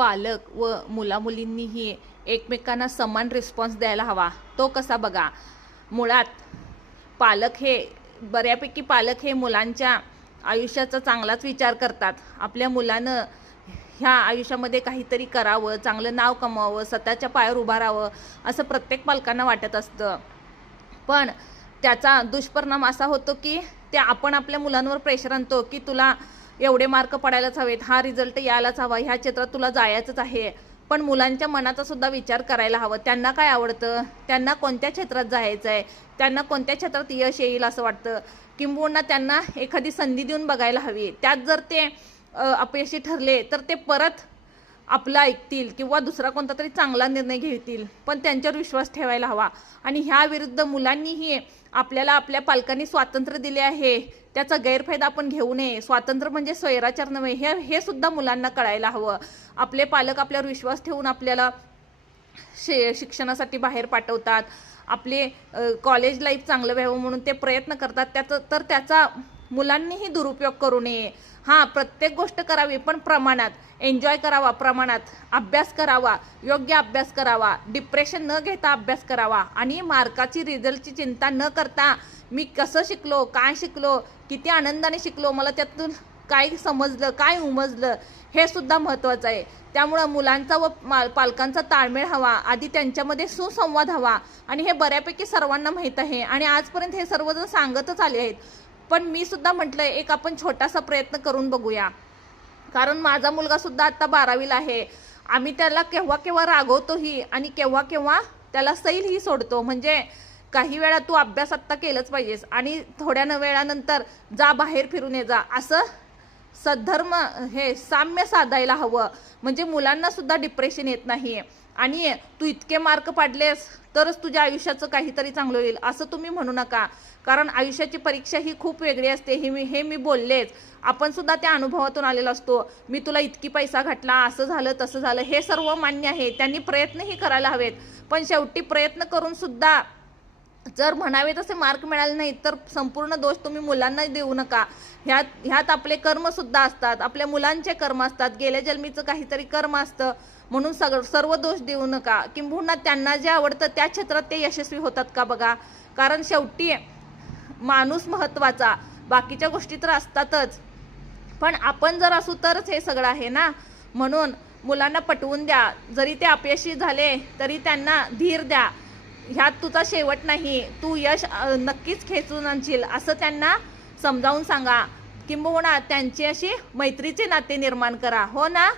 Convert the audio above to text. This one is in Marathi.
पालक व मुलामुलींनीही एकमेकांना समान रिस्पॉन्स द्यायला हवा. तो कसा बघा, मुळात पालक हे मुलांच्या आयुष्याचा चांगलाच विचार करतात. आपल्या मुलानं ह्या आयुष्यामध्ये काहीतरी करावं, चांगलं नाव कमवावं, स्वतःच्या पायावर उभं राहावं असं प्रत्येक पालकांना वाटत असतं. पण त्याचा दुष्परिणाम असा होतो की आपण आपल्या मुलांवर प्रेशर आणतो की तुला एवढे मार्क पडायलाच हवेत, हा रिझल्ट यायलाच हवा, ह्या क्षेत्रात तुला जायचंच आहे. पण मुलांच्या मनाचा सुद्धा विचार करायला हवं. त्यांना काय आवडतं, त्यांना कोणत्या क्षेत्रात जायचं आहे, त्यांना कोणत्या क्षेत्रात यश येईल असं वाटतं, किंबहुना त्यांना एखादी संधी देऊन बघायला हवी. त्यात जर ते अपयशी ठरले तर ते परत आपलं ऐकतील किंवा दुसरा कोणता तरी चांगला निर्णय घेतील. पण त्यांच्यावर विश्वास ठेवायला हवा. आणि ह्या विरुद्ध मुलांनीही आपल्याला आपल्या पालकांनी स्वातंत्र्य दिले आहे, त्याचा गैरफायदा आपण घेऊ नये. स्वातंत्र्य म्हणजे स्वैराचार नव्हे, हे सुद्धा मुलांना कळायला हवं. आपले पालक आपल्यावर विश्वास ठेवून आपल्याला शिक्षणासाठी बाहेर पाठवतात, आपले कॉलेज लाईफ चांगलं व्हावं म्हणून ते प्रयत्न करतात. त्याचा मुलांनीही दुरुपयोग करू नये. हां, प्रत्येक गोष्ट करावी पण प्रमाणात. एन्जॉय करावा, प्रमाणात अभ्यास करावा, योग्य अभ्यास करावा, डिप्रेशन न घेता अभ्यास करावा आणि मार्काची रिझल्टची चिंता न करता मी कसं शिकलो, काय शिकलो, किती आनंदाने शिकलो, मला त्यातून काय समजलं, काय उमजलं, हे सुद्धा महत्त्वाचं आहे. त्यामुळं मुलांचा व पालकांचा ताळमेळ हवा. आधी त्यांच्यामध्ये सुसंवाद हवा आणि हे बऱ्यापैकी सर्वांना माहीत आहे आणि आजपर्यंत हे सर्वजण सांगतच आले आहेत. पण मी सुद्धा म्हटलं एक आपण छोटासा प्रयत्न करून बघूया. कारण माझा मुलगा सुद्धा आता 12वीला आहे. आम्ही त्याला केव्हा केव्हा रागवतोही आणि केव्हा केव्हा त्याला सैलही सोडतो. म्हणजे काही वेळा तू अभ्यास आत्ता केलंच पाहिजेस आणि थोड्या वेळानंतर जा बाहेर फिरून ये जा, असं सद्धर्म हे साम्य साधायला हवं. म्हणजे मुलांना सुद्धा डिप्रेशन येत नाही आणि तू इतके मार्क पाडलेस तरच तुझ्या आयुष्याचं काहीतरी चांगलं होईल असं तुम्ही म्हणू नका. कारण आयुष्याची परीक्षा ही खूप वेगळी असते, हे मी बोललेच. आपण सुद्धा त्या अनुभवातून आलेलो असतो. मी तुला इतकी पैसा घातला, असं झालं तसं झालं, हे सर्व मान्य आहे. त्यांनी प्रयत्नही करायला हवेत. पण शेवटी प्रयत्न करून सुद्धा जर म्हणावे तसे मार्क मिळाले नाहीत तर संपूर्ण दोष तुम्ही मुलांना देऊ नका. ह्यात आपले कर्मसुद्धा असतात, आपल्या मुलांचे कर्म असतात, गेल्या जन्मीचं काहीतरी कर्म असतं. म्हणून सर्व दोष देऊ नका. किंबहुना त्यांना जे आवडतं त्या क्षेत्रात ते यशस्वी होतात का बघा. कारण शेवटी माणूस महत्त्वाचा, बाकीच्या गोष्टी तर असतातच, पण आपण जर असू तरच हे सगळं आहे ना. म्हणून मुलांना पटवून द्या. जरी ते अपयशी झाले तरी त्यांना धीर द्या. ह्यात तुझा शेवट नाही, तू यश नक्कीच खेचून आणशील असं त्यांना समजावून सांगा. किंबहुना त्यांची अशी मैत्रीचे नाते निर्माण करा. हो ना.